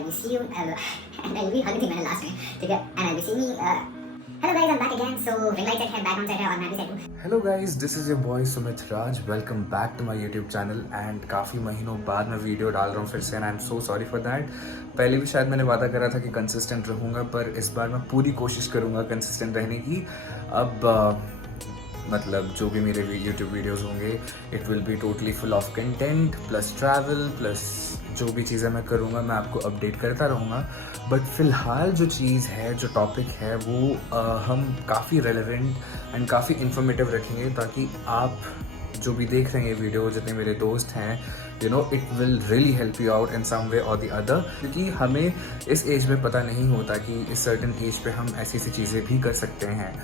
I will see you and I भी hug थी मैंने लास्ट में, ठीक है, and I will see me. Hello guys, I am back again, so ring light set है, background set है और मैं भी सेट हूं। Hello guys, this is your boy Sumit Raj. Welcome back to my YouTube channel and काफ़ी महीनों बाद मैं वीडियो डाल रहा हूँ फिर से and I am so sorry for that. पहले भी शायद मैंने वादा करा था कि कंसिस्टेंट रहूँगा, पर इस बार मैं पूरी कोशिश करूँगा कंसिस्टेंट रहने की। अब मतलब जो भी मेरे यूट्यूब वीडियोस होंगे it will be totally full of content plus travel plus जो भी चीज़ें मैं करूँगा मैं आपको अपडेट करता रहूँगा। बट फ़िलहाल जो चीज़ है, जो टॉपिक है वो हम काफ़ी रेलेवेंट एंड काफ़ी इन्फॉर्मेटिव रखेंगे ताकि आप जो भी देख रहे हैं ये वीडियो, जितने मेरे दोस्त हैं, you know it will really help you out in some way और द अदर। क्योंकि हमें इस एज में पता नहीं होता कि इस सर्टन एज पे हम ऐसी ऐसी चीज़ें भी कर सकते हैं,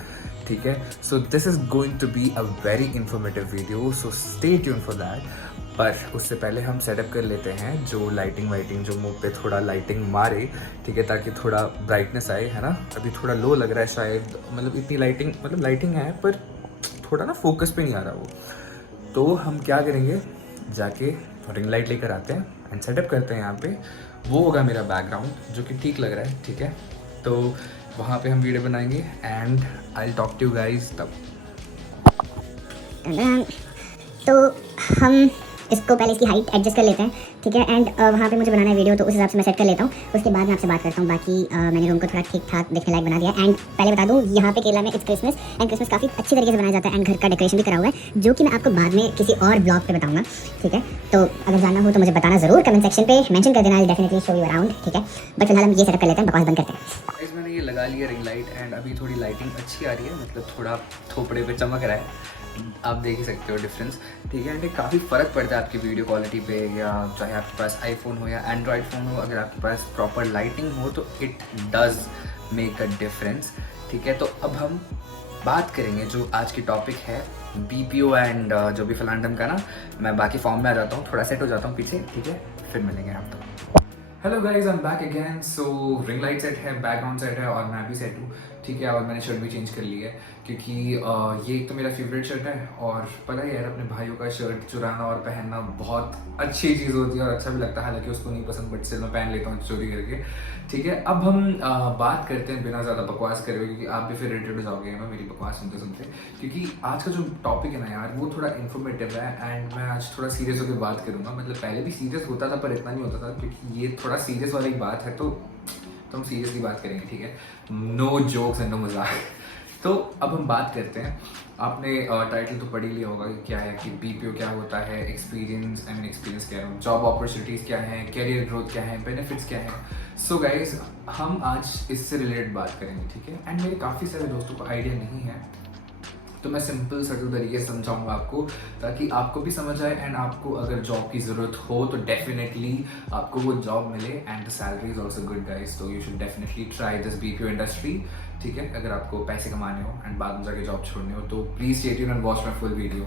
ठीक है। So this is going to be a very informative video, so stay tune for that. पर उससे पहले हम सेटअप कर लेते हैं जो लाइटिंग वाइटिंग, जो मुंह पे थोड़ा लाइटिंग मारे, ठीक है, ताकि थोड़ा ब्राइटनेस आए, है ना। अभी थोड़ा लो लग रहा है शायद, मतलब इतनी लाइटिंग, मतलब लाइटिंग है पर थोड़ा ना फोकस पे नहीं आ रहा वो। तो हम क्या करेंगे, जाके रिंग लाइट लेकर आते हैं एंड सेटअप करते हैं यहाँ पे। वो होगा मेरा बैकग्राउंड जो कि ठीक लग रहा है, ठीक है। तो वहाँ पे हम वीडियो बनाएंगे and I will talk to you guys तब। तो हम इसको पहले इसकी हाइट एडजस्ट कर लेते हैं, ठीक है, एंड वहाँ पे मुझे बनाना है वीडियो, तो उस हिसाब से मैं सेट कर लेता हूँ। उसके बाद मैं आपसे बात करता हूँ। बाकी मैंने रूम को थोड़ा ठीक ठाक दिखने लायक बना दिया। एंड पहले बता दूँ, यहाँ पे केरला में इट्स क्रिसमस एंड क्रिसमस काफ़ी अच्छी तरीके से बनाया जाता है एंड घर का डेकोरेशन भी करा हुआ है, जो कि मैं आपको बाद में किसी और ब्लॉग पे बताऊँगा, ठीक है। तो अगर जानना हो तो मुझे बताना ज़रूर, कमेंट सेक्शन पे मेंशन कर देना, I definitely show you around, ठीक है। बट फिलहाल हम ये सेटअप कर लेते हैं, बकवास बंद करते हैं। मैंने ये लगा लिया रिंग लाइट एंड अभी थोड़ी लाइटिंग अच्छी आ रही है, मतलब थोड़ा थोपड़े पे चमक रहा है, आप देख ही सकते हो डिफरेंस, ठीक है। एंड काफ़ी फ़र्क पड़ता है आपकी वीडियो क्वालिटी पे, या चाहे आपके पास आईफोन हो या एंड्रॉयड फ़ोन हो, अगर आपके पास प्रॉपर लाइटिंग हो तो it does make a difference, ठीक है। तो अब हम बात करेंगे जो आज की टॉपिक है, BPO एंड जो भी फलांडम का ना। मैं बाकी फॉर्म में आ जाता हूँ, थोड़ा सेट हो जाता हूँ पीछे, ठीक है, फिर मिलेंगे आप तो। Hello guys, I am back again. So ring light set है, बैकग्राउंड सेट है और मैं भी सेट हूँ, ठीक है। और मैंने शर्ट भी चेंज कर ली है क्योंकि ये एक तो मेरा फेवरेट शर्ट है, और पता है यार, अपने भाइयों का शर्ट चुराना और पहनना बहुत अच्छी चीज़ होती है और अच्छा भी लगता है। हालांकि उसको नहीं पसंद, बट स्टिल मैं पहन लेता हूँ चोरी करके, ठीक है। अब हम बात करते हैं बिना ज़्यादा बकवास करे हुए, क्योंकि आप भी फिर इरिटेट हो जाओगे मैं मेरी बकवास सुनते सुनते। क्योंकि आज का जो टॉपिक है ना यार, वो थोड़ा इन्फॉर्मेटिव है एंड मैं आज थोड़ा सीरियस होकर बात करूँगा। मतलब पहले भी सीरियस होता था पर इतना नहीं होता था, क्योंकि ये थोड़ा सीरियस वाली बात है तो हम सीरियसली बात करेंगे, ठीक है। नो जोक्स एंड नो मजाक। तो अब हम बात करते हैं। आपने टाइटल तो पढ़ ही लिया होगा कि क्या है, कि BPO क्या होता है, एक्सपीरियंस कह रहा हूँ, जॉब अपॉर्चुनिटीज़ क्या है, कैरियर ग्रोथ क्या है, बेनिफिट्स क्या है। सो गाइज, हम आज इससे रिलेटेड बात करेंगे, ठीक है। एंड मेरे काफ़ी सारे दोस्तों को आइडिया नहीं है, तो मैं सिंपल सटल तरीके से समझाऊंगा आपको, ताकि आपको भी समझ आए एंड आपको अगर जॉब की ज़रूरत हो तो डेफिनेटली आपको वो जॉब मिले and the salary is also good guys. तो you should definitely try this BPO industry, ठीक है। अगर आपको पैसे कमाने हो एंड बाद में जाके जॉब छोड़ने हो तो please stay tuned and watch my full video.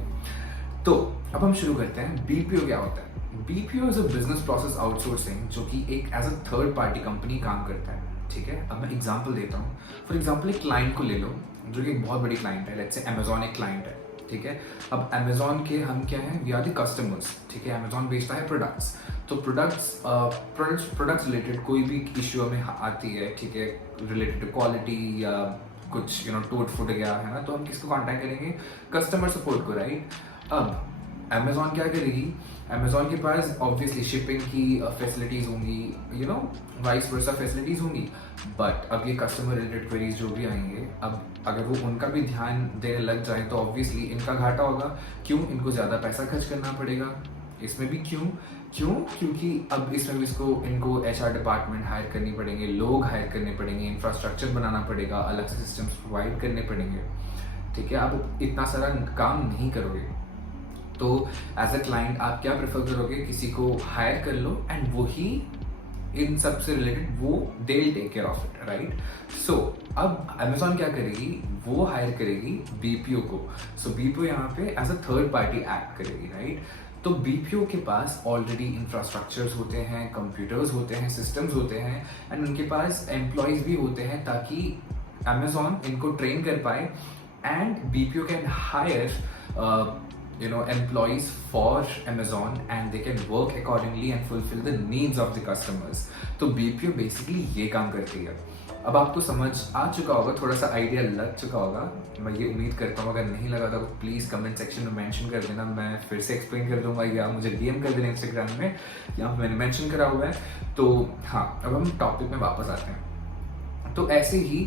तो अब हम शुरू करते हैं। BPO क्या होता है? BPO is a business process outsourcing, जो कि एक as a third party company काम करता है, ठीक है। अब मैं एग्जांपल देता हूँ। फॉर एग्जांपल एक क्लाइंट को ले लो, जो कि एक बहुत बड़ी क्लाइंट है, लेट्स से अमेजॉन एक क्लाइंट है, ठीक है। अब अमेजॉन के हम क्या हैं, वी आर द कस्टमर्स, ठीक है। अमेजॉन बेचता है प्रोडक्ट्स, तो प्रोडक्ट्स रिलेटेड कोई भी इश्यू हमें आती है, ठीक है, रिलेटेड टू क्वालिटी या कुछ टूट फूट गया है ना, तो हम किसको कॉन्टैक्ट करेंगे? कस्टमर सपोर्ट को, राइट। अब अमेजॉन क्या करेगी? अमेजॉन के पास ऑब्वियसली शिपिंग की फैसिलिटीज़ होंगी, वाइस वर्सा फैसिलिटीज़ होंगी। बट अब ये कस्टमर रिलेटेड क्वेरीज जो भी आएंगे, अब अगर वो उनका भी ध्यान देने लग जाए तो ऑब्वियसली इनका घाटा होगा। क्यों? इनको ज़्यादा पैसा खर्च करना पड़ेगा इसमें भी। क्योंकि अब इसमें भी इनको HR डिपार्टमेंट हायर करनी पड़ेंगे, लोग हायर करने पड़ेंगे, इंफ्रास्ट्रक्चर बनाना पड़ेगा, अलग से सिस्टम्स प्रोवाइड करने पड़ेंगे, ठीक है। अब इतना सारा काम नहीं करोगे, तो एज अ क्लाइंट आप क्या प्रेफर करोगे? किसी को हायर कर लो एंड वही इन सब से रिलेटेड वो they will take care of it, right. So अब अमेजॉन क्या करेगी? वो हायर करेगी BPO को। सो BPO यहाँ पे as a third party act करेगी, राइट। तो BPO के पास ऑलरेडी इंफ्रास्ट्रक्चर्स होते हैं, कंप्यूटर्स होते हैं, सिस्टम्स होते हैं एंड उनके पास एम्प्लॉयज़ भी होते हैं, ताकि अमेजॉन इनको ट्रेन कर पाए and BPO can hire employees for Amazon and they can work accordingly and fulfill the needs of the customers. तो BPO basically ये काम करती है. अब आपको समझ आ चुका होगा, थोड़ा सा आइडिया लग चुका होगा, मैं ये उम्मीद करता हूँ. अगर नहीं लगा तो प्लीज़ कमेंट सेक्शन में मेंशन कर देना, मैं फिर से एक्सप्लेन कर दूंगा, या मुझे DM कर देना इंस्टाग्राम में, यहाँ पे मैंने मेंशन करा हुआ है. तो हाँ, अब हम टॉपिक में वापस आते हैं. तो ऐसे ही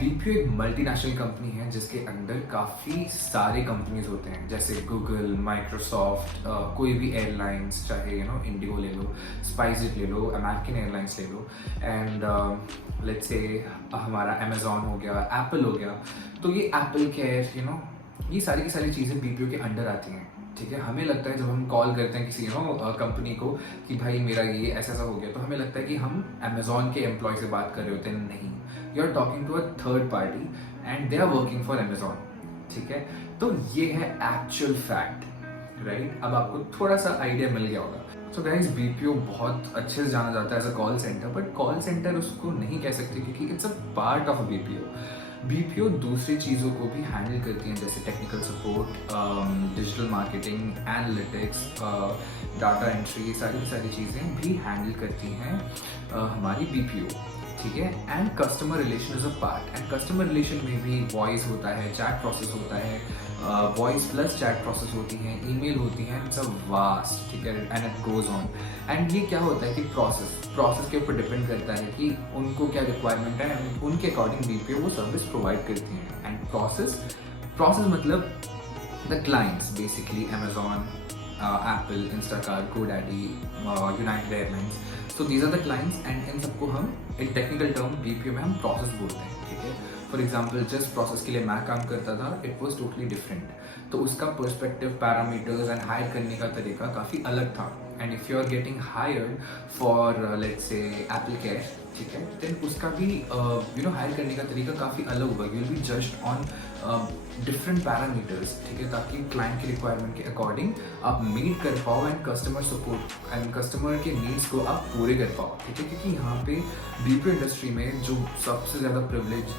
BPO एक मल्टीनेशनल कंपनी है जिसके अंदर काफ़ी सारे कंपनीज होते हैं, जैसे गूगल, माइक्रोसॉफ्ट, कोई भी एयरलाइंस, चाहे इंडिगो ले लो, स्पाइसजेट ले लो, अमेरिकन एयरलाइंस ले लो, एंड लेट्स से हमारा अमेजॉन हो गया, एप्पल हो गया. तो ये एप्पल केयर, ये सारी की सारी चीज़ें BPO के अंडर आती हैं. ठीक है, हमें लगता है जब हम कॉल करते हैं किसी कंपनी को कि भाई मेरा ये ऐसा हो गया, तो हमें लगता है कि हम अमेजॉन के एम्प्लॉय से बात कर रहे होते हैं. नहीं, you are talking to a third party and they are working for Amazon. ठीक है, तो ये है एक्चुअल फैक्ट, राइट. अब आपको थोड़ा सा आइडिया मिल गया होगा. सो गाइस, BPO बहुत अच्छे से जाना जाता है as a call centre, but call centre उसको नहीं कह सकते क्योंकि it's a part of a BPO दूसरी चीज़ों को भी हैंडल करती हैं, जैसे technical support, digital marketing, analytics, data entry, ये सारी चीज़ें भी हैंडल करती हैं हमारी BPO. ठीक है, and customer relation is a part, and customer relation में भी वॉइस होता है, चैट प्रोसेस होता है, वॉइस प्लस चैट प्रोसेस होती हैं, ईमेल होती हैं, इट्स अ वास्ट. ठीक है, and it goes on. And ये क्या होता है कि प्रोसेस के ऊपर डिपेंड करता है कि उनको क्या रिक्वायरमेंट है, एंड उनके अकॉर्डिंग BPO वो सर्विस प्रोवाइड करती हैं. एंड प्रोसेस मतलब the clients, basically Amazon, Apple, Instacart, GoDaddy, United Airlines. So these are the clients, and इन सबको हम इन टेक्निकल टर्म BPO में हम प्रोसेस बोलते हैं. ठीक है, फॉर एग्जाम्पल जिस प्रोसेस के लिए मैं काम करता था, इट वॉज टोटली डिफरेंट. तो उसका पर्सपेक्टिव, पैरामीटर्स एंड हायर करने का तरीका काफ़ी अलग था. And if you are getting hired for let's say Apple care, ठीक है, देन उसका भी हायर करने का तरीका काफ़ी अलग होगा. You will be judged on different parameters. ठीक है, ताकि क्लाइंट की रिक्वायरमेंट के अकॉर्डिंग आप मीट कर पाओ and customer support and customer के नीड्स को आप पूरे कर पाओ. ठीक है, क्योंकि यहाँ पे BPO इंडस्ट्री में जो सबसे ज़्यादा प्रिविलेज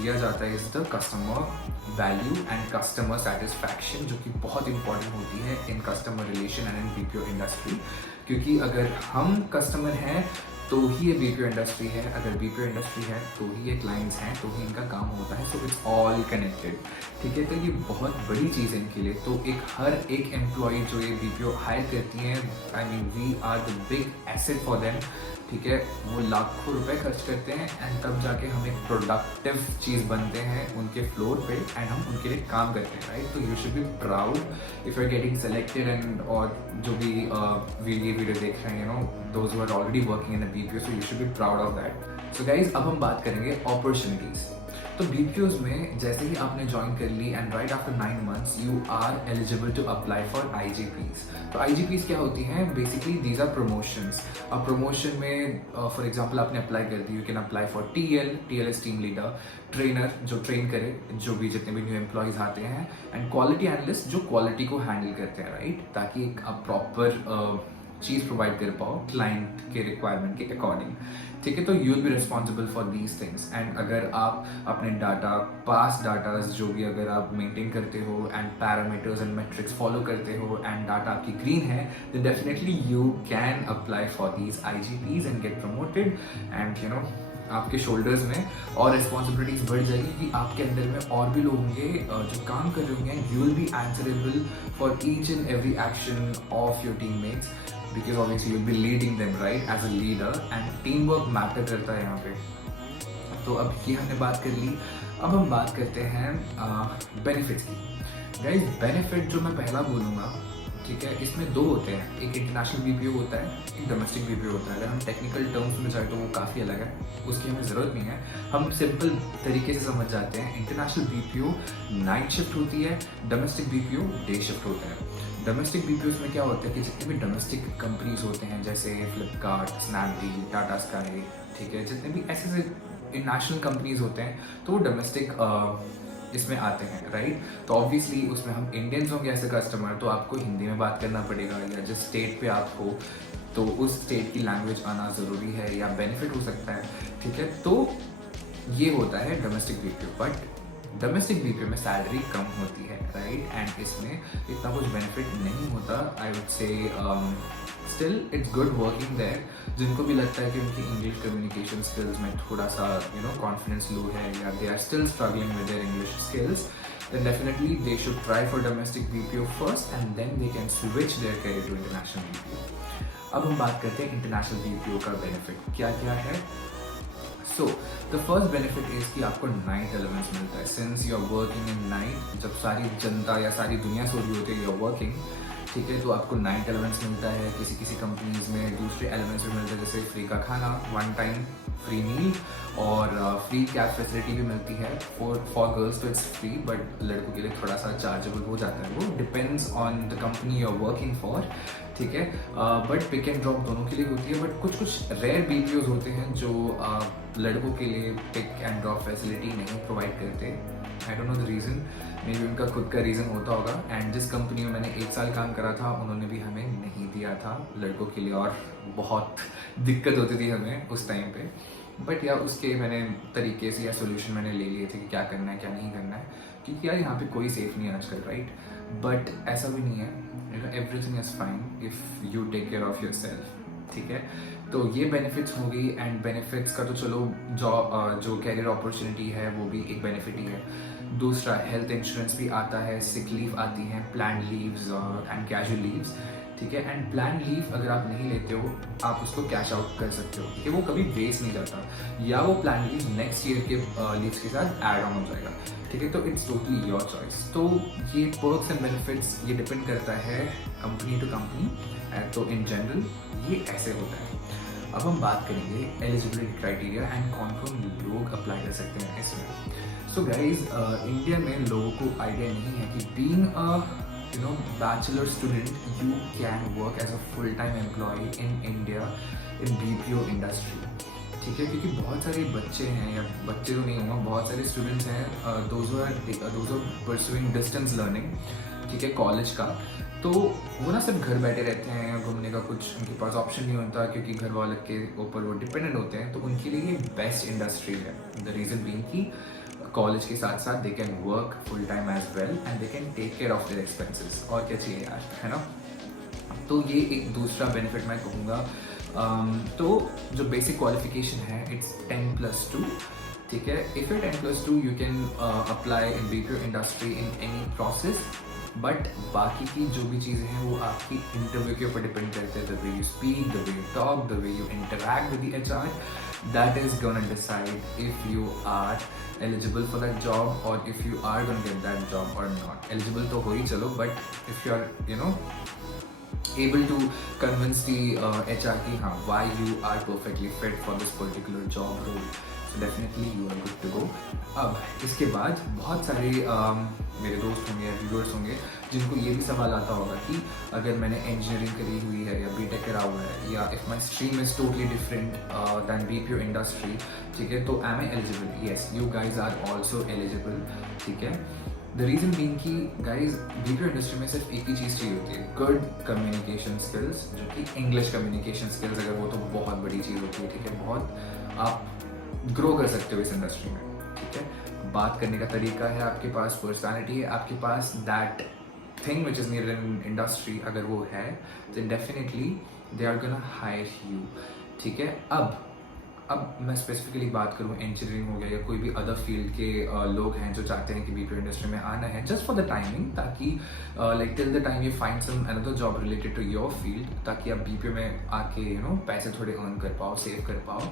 दिया जाता है is the customer value and customer satisfaction, जो कि बहुत इंपॉर्टेंट होती है in customer relation and in BPO industry. क्योंकि अगर हम कस्टमर हैं तो ही ये BPO इंडस्ट्री है, अगर BPO इंडस्ट्री है तो ही ये क्लाइंट्स हैं, तो ही इनका काम होता है. So it's all connected. ठीक है, तो ये बहुत बड़ी चीज़ है इनके लिए. तो हर एक एम्प्लॉय जो ये BPO हायर करती हैं, I mean we are the big asset for them. ठीक है, वो लाखों रुपए खर्च करते हैं एंड तब जाके हम एक प्रोडक्टिव चीज़ बनते हैं उनके फ्लोर पे, एंड हम उनके लिए काम करते हैं, राइट. तो you should be proud if you are getting selected, and और जो भी वीडियो देख रहे हैं, those who are already working in a BPO, so you should be proud of that. So guys, अब हम बात करेंगे अपॉर्चुनिटीज़. तो BPOs में जैसे ही आपने ज्वाइन कर ली and right after 9 months you are eligible to apply for IGPs. तो IGPs क्या होती हैं? Basically these are promotions. अब प्रमोशन में फॉर एग्जांपल आपने अप्लाई कर दी, you can apply for TL is team leader, trainer जो ट्रेन करे जो भी जितने भी न्यू एम्प्लॉयज़ आते हैं, एंड क्वालिटी एनालिस्ट जो क्वालिटी को हैंडल करते हैं, राइट, ताकि एक आप प्रॉपर चीज़ प्रोवाइड कर पाओ क्लाइंट के रिक्वायरमेंट के अकॉर्डिंग. ठीक है, तो you will be responsible for these things. And अगर आप अपने डाटा, पास्ट डाटाज जो भी अगर आप मेंटेन करते हो and parameters and metrics follow करते हो एंड डाटा आपकी ग्रीन है, तो definitely you can apply for these IGPs and get promoted. And आपके शोल्डर्स में और रिस्पॉन्सिबिलिटीज बढ़ जाएगी कि आपके अंदर में और भी लोग होंगे जो काम कर रहे होंगे, and you will be answerable for each and every action of your teammates, because obviously you'll be leading them, right, as a leader, and teamwork matter करता है यहाँ पे. तो अब ये हमने बात कर ली. अब हम बात करते हैं बेनिफिट्स की. गाइस, बेनिफिट जो मैं पहला बोलूँगा, ठीक है, इसमें दो होते हैं. एक इंटरनेशनल BPO होता है, एक डोमेस्टिक BPO होता है. अगर हम टेक्निकल टर्म्स में जाए तो वो काफ़ी अलग है, उसकी हमें ज़रूरत नहीं है. हम सिंपल तरीके से समझ जाते हैं. इंटरनेशनल BPO नाइट शिफ्ट होती है, डोमेस्टिक BPO डे शिफ्ट होता है. डोमेस्टिक BPOs में क्या होता है कि जितने भी डोमेस्टिक कंपनीज होते हैं, जैसे फ्लिपकार्ट, स्नैपडील, टाटा स्काई, ठीक है, जितने भी ऐसे इंटरनेशनल कंपनीज होते हैं, तो वो डोमेस्टिक इसमें आते हैं, राइट. तो ऑब्वियसली उसमें हम इंडियंस होंगे ऐसे कस्टमर, तो आपको हिंदी में बात करना पड़ेगा, या जिस स्टेट पे आप हो तो उस स्टेट की लैंग्वेज आना ज़रूरी है, या बेनिफिट हो सकता है. ठीक है, तो ये होता है domestic BPO. But domestic BPO में सैलरी कम होती है, राइट, एंड इसमें इतना कुछ बेनिफिट नहीं होता। I would say still it's good working there. जिनको भी लगता है कि उनकी इंग्लिश कम्युनिकेशन स्किल्स में थोड़ा सा कॉन्फिडेंस लो है, या they are still struggling with their English skills, then definitely they should try for domestic BPO first and then they can switch their career to international BPO. अब हम बात करते हैं इंटरनेशनल BPO का benefit क्या क्या है। So the first benefit is कि आपको नाइट एलिवेंस मिलता है। Since you are working in night, जब सारी जनता या सारी दुनिया सो रही होती है, यू आर वर्किंग, ठीक है, तो आपको नाइट एलिवेंस मिलता है। किसी किसी कंपनीज में दूसरे एलिवेंस भी मिलते हैं, जैसे फ्री का खाना, वन टाइम फ्री मील, और फ्री कैब फैसिलिटी भी मिलती है। फॉर गर्ल्स तो इट्स फ्री, बट लड़कों के लिए थोड़ा सा चार्जेबल हो जाता है, वो depends on the company you are working for, ठीक है। बट पिक एंड ड्रॉप दोनों के लिए होती है, बट कुछ कुछ रेयर BPOs होते हैं जो लड़कों के लिए पिक एंड ड्रॉप फैसिलिटी नहीं प्रोवाइड करते। I don't know the reason, may be उनका खुद का रीज़न होता होगा। एंड जिस कंपनी में मैंने 1 साल काम करा था, उन्होंने भी हमें नहीं दिया था लड़कों के लिए, और बहुत दिक्कत होती थी हमें उस टाइम पे। बट या उसके मैंने तरीके से या सोल्यूशन मैंने ले लिए थे कि क्या करना है क्या नहीं करना है, क्योंकि यार यहाँ पे कोई सेफ नहीं है आजकल, राइट। बट ऐसा भी नहीं है, everything is fine if you take care of yourself, ठीक है। तो ये बेनिफिट्स हो गई। एंड बेनिफिट्स का तो चलो जो कैरियर अपॉर्चुनिटी है वो भी एक बेनिफिट ही है। दूसरा, हेल्थ इंश्योरेंस भी आता है, सिक लीव आती हैं, plan leaves and casual leaves, ठीक है। एंड प्लान लीव अगर आप नहीं लेते हो, आप उसको कैश आउट कर सकते हो, ठीक है, वो कभी वेस्ट नहीं जाता, या वो प्लान लीव नेक्स्ट ईयर के लीव्स के साथ ऐड ऑन हो जाएगा, ठीक है। तो इट्स टोटली योर चॉइस। तो ये पर्क्स एंड बेनिफिट्स ये डिपेंड करता है कंपनी टू कंपनी, तो इन जनरल ये ऐसे होता है। अब हम बात करेंगे एलिजिबिलिटी क्राइटेरिया एंड कौन कौन लोग अप्लाई कर सकते हैं इसमें। सो गाइज, इंडिया में लोगों को आइडिया नहीं है कि being a bachelor student, you can work as a full-time employee in India in BPO industry, ठीक है। क्योंकि बहुत सारे बच्चे हैं, या बच्चे तो नहीं होंगे, बहुत सारे स्टूडेंट्स हैं those who are pursuing distance learning, ठीक है, कॉलेज का, तो वो ना सिर्फ घर बैठे रहते हैं, या घूमने का कुछ उनके पास ऑप्शन नहीं होता, क्योंकि घर वाले के ऊपर वो डिपेंडेंट होते हैं। तो उनके लिए ये बेस्ट इंडस्ट्री है। द रीज़न बीइंग कि कॉलेज के साथ साथ they can work full time as well and they can take care of their expenses. और क्या चाहिए यार, है ना। तो ये एक दूसरा बेनिफिट मैं कहूँगा। तो जो बेसिक क्वालिफिकेशन है, इट्स 10+2, ठीक है। If you 10+2 you can apply in BPO industry in any process. But बाकी की जो भी चीज़ें हैं वो आपकी इंटरव्यू के ऊपर डिपेंड करते हैं। The way you speak, the way you talk, the way you interact with the HR, that is gonna decide if you are eligible for that job or if you are gonna get that job or not. Eligible तो हो ही चलो, but if you are able to convince the HR कि हाँ why you are perfectly fit for this particular job role, so definitely you are good to go. अब इसके बाद बहुत सारे मेरे दोस्त होंगे या व्यूअर्स होंगे जिनको ये भी सवाल आता होगा कि अगर मैंने इंजीनियरिंग करी हुई है या BTech करा हुआ है, या if my stream is totally different than BPO industry, ठीक है, तो am I eligible? Yes, you guys are also eligible, ठीक है। द रीज़न बीइंग कि गाइज BPO इंडस्ट्री में सिर्फ एक ही चीज़ चाहिए होती है, गुड कम्युनिकेशन स्किल्स, जो कि इंग्लिश कम्युनिकेशन स्किल्स अगर वो, तो बहुत बड़ी चीज़ होती है, ठीक है। बहुत आप ग्रो कर सकते हो इस इंडस्ट्री में, ठीक है। बात करने का तरीका है आपके पास, पर्सनालिटी है आपके पास, that thing which is needed in industry अगर वो है, then definitely they are gonna hire you, ठीक है। अब मैं स्पेसिफिकली बात करूँ, इंजीनियरिंग हो गया या कोई भी अदर फील्ड के लोग हैं जो चाहते हैं कि BPO इंडस्ट्री में आना है, जस्ट फॉर द टाइमिंग, ताकि like till the time you find some another job related to your field, ताकि आप BPO में आके पैसे थोड़े अर्न कर पाओ, सेव कर पाओ,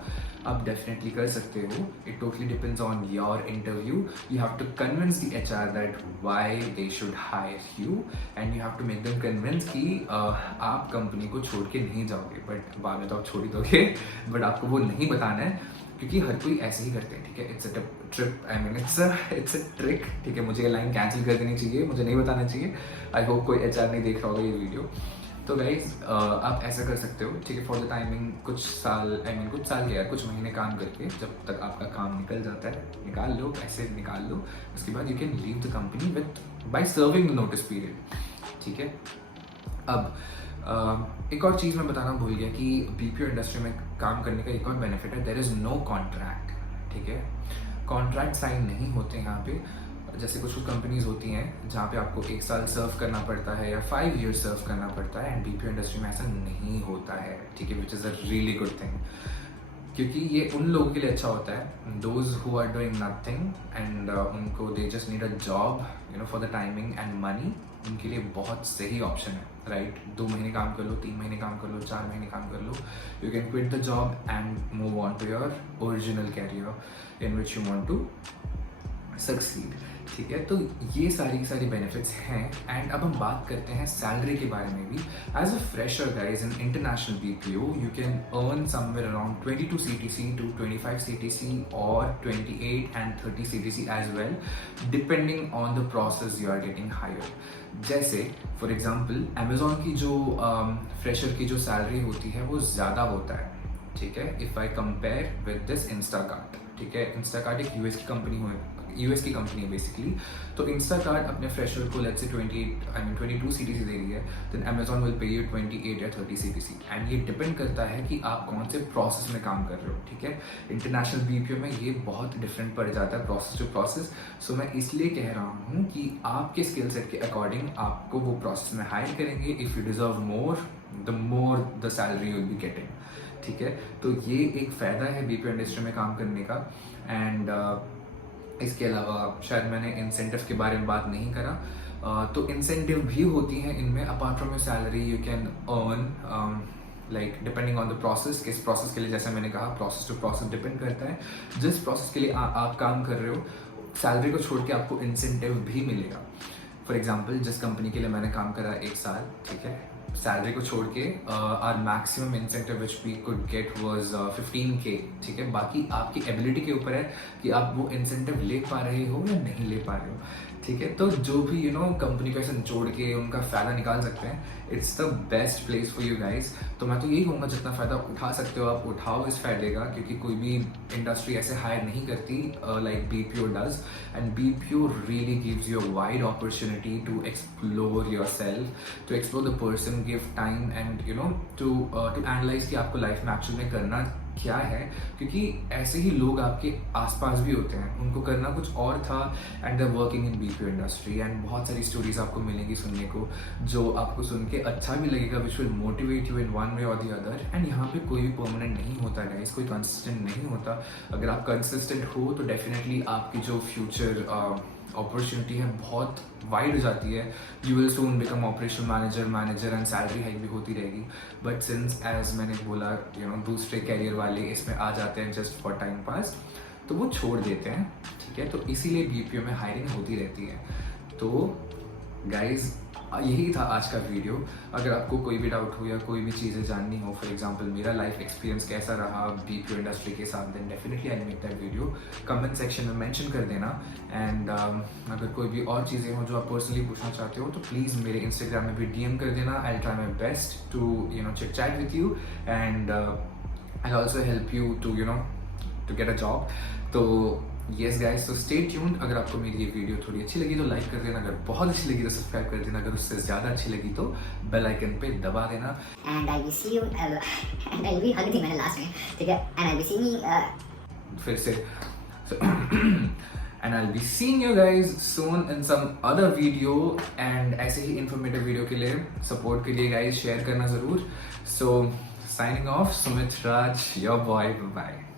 आप डेफिनेटली कर सकते हो। It totally depends on your interview. You have to convince the HR that why they should hire you, and you have to make them convince कि आप कंपनी को छोड़ के नहीं जाओगे, बट बाद में तो आप छोड़ ही दोगे, बट आपको वो नहीं बताना है, क्योंकि हर कोई ऐसे ही करते हैं, ठीक है। It's a trip, I mean it's a trick, ठीक है। मुझे ये लाइन कैंसिल कर देनी चाहिए, मुझे नहीं बताना चाहिए। आई होप कोई HR नहीं देख रहा होगा ये वीडियो। तो गाइज आप ऐसा कर सकते हो, ठीक है, फॉर द टाइमिंग कुछ साल, कुछ साल क्या, कुछ महीने काम करके जब तक आपका काम निकल जाता है, निकाल लो, पैसे निकाल लो, उसके बाद you can leave the company with by serving the notice period, ठीक है। अब एक और चीज़ मैं बताना भूल गया कि BPO इंडस्ट्री में काम करने का एक और बेनिफिट है, देयर इज़ नो कॉन्ट्रैक्ट, ठीक है। कॉन्ट्रैक्ट साइन नहीं होते यहाँ पे, जैसे कुछ कंपनीज होती हैं जहाँ पे आपको 1 साल सर्व करना पड़ता है या 5 years सर्व करना पड़ता है, एंड बीपीओ इंडस्ट्री में ऐसा नहीं होता है, ठीक है, which is a really good thing, क्योंकि ये उन लोगों के लिए अच्छा होता है those who are doing nothing and उनको they just need a job for the timing and money, उनके लिए बहुत सही ऑप्शन है, राइट। 2 महीने काम कर लो, 3 महीने काम कर लो, 4 महीने काम कर लो, you can quit the job and move on to your original career in which you want to succeed, ठीक है। तो ये सारी की सारी बेनिफिट्स हैं। एंड अब हम बात करते हैं सैलरी के बारे में भी। As a fresher guys in international BPO you can earn somewhere around 22 CTC to 25 CTC और 28 and 30 CTC as well, depending on the process you are getting hire. जैसे फॉर एग्जाम्पल अमेजोन की जो fresher की जो salary होती है वो ज़्यादा होता है, ठीक है, if I compare with this Instacart, ठीक है। इंस्टाकार्ट एक यूएस की कंपनी है बेसिकली। तो इंस्टाकार्ट अपने फ्रेशर को लेट्स से 22 CTC दे रही है, then Amazon will pay you 28 या 30 CTC, एंड ये डिपेंड करता है कि आप कौन से प्रोसेस में काम कर रहे हो, ठीक है। इंटरनेशनल बीपीओ में ये बहुत डिफरेंट पड़ जाता है प्रोसेस टू प्रोसेस। सो मैं इसलिए कह रहा हूँ कि आपके स्किल सेट के अकॉर्डिंग आपको वो प्रोसेस में हायर करेंगे। If you deserve more the salary you will be getting, ठीक है। तो ये एक फ़ायदा है बीपीओ इंडस्ट्री में काम करने का। एंड इसके अलावा शायद मैंने इंसेंटिव के बारे में बात नहीं करा, तो इंसेंटिव भी होती हैं इनमें। Apart from your salary you can earn like depending on the process, किस प्रोसेस के लिए, जैसे मैंने कहा प्रोसेस टू प्रोसेस डिपेंड करता है। जिस प्रोसेस के लिए आप काम कर रहे हो, सैलरी को छोड़ के आपको इंसेंटिव भी मिलेगा। फॉर एग्जाम्पल जिस कंपनी के लिए मैंने काम करा 1 साल, ठीक है, सैलरी को छोड़ के our maximum incentive which we could get was 15K, ठीक है। बाकी आपकी एबिलिटी के ऊपर है कि आप वो इंसेंटिव ले पा रहे हो या नहीं ले पा रहे हो, ठीक है। तो जो भी कंपनी को ऐसे जोड़ के उनका फ़ायदा निकाल सकते हैं, it's the best place for you guys. तो मैं तो यही कहूँगा जितना फ़ायदा उठा सकते हो आप उठाओ इस फ़ायदे का, क्योंकि कोई भी इंडस्ट्री ऐसे हायर नहीं करती like BPO does. And BPO really gives you a wide opportunity to explore yourself, to explore the person, give time and to analyse कि आपको लाइफ में एक्चुअल में करना क्या है, क्योंकि ऐसे ही लोग आपके आसपास भी होते हैं, उनको करना कुछ और था and they working in BPO industry. And बहुत सारी स्टोरीज आपको मिलेंगी सुनने को, जो आपको सुन के अच्छा भी लगेगा, which will motivate you in one way और द अदर। एंड यहाँ पे कोई भी परमानेंट नहीं होता गाइस, कोई कंसिस्टेंट नहीं होता। अगर आप कंसिस्टेंट हो तो डेफिनेटली आपकी जो फ्यूचर अपॉर्चुनिटी है बहुत वाइड हो जाती है। You will soon become operational manager and salary hike भी होती रहेगी। बट सिंस एज मैंने बोला दूसरे कैरियर वाले इसमें आ जाते हैं जस्ट फॉर टाइम पास, तो वो छोड़ देते हैं, ठीक है। तो इसीलिए बीपीओ में हायरिंग होती रहती है। तो गाइज यही था आज का वीडियो। अगर आपको कोई भी डाउट हो या कोई भी चीज़ें जाननी हो, फॉर एग्जांपल मेरा लाइफ एक्सपीरियंस कैसा रहा बीपीओ इंडस्ट्री के साथ, then definitely I make that video. Comment section में मेंशन कर देना। एंड अगर कोई भी और चीज़ें हो जो आप पर्सनली पूछना चाहते हो, तो प्लीज़ मेरे इंस्टाग्राम में भी DM कर देना। I try my best to chit chat with you and I also help you to to get a job. तो येस गाइस, तो स्टे ट्यून्ड। अगर आपको मेरी ये वीडियो थोड़ी अच्छी लगी तो लाइक कर देना, अगर बहुत अच्छी लगी तो सब्सक्राइब कर देना, अगर उससे ज़्यादा अच्छी लगी तो बेल आइकन पे दबा देना। And I will see you and I will hug दी मैंने लास्ट में, ठीक है। एंड आई विल सी मी फिर से and I'll be seeing you guys soon in some other video, and ऐसे ही informative वीडियो के लिए सपोर्ट के लिए गाइज शेयर करना ज़रूर। So signing off, Sumit Raj, your boy, bye bye.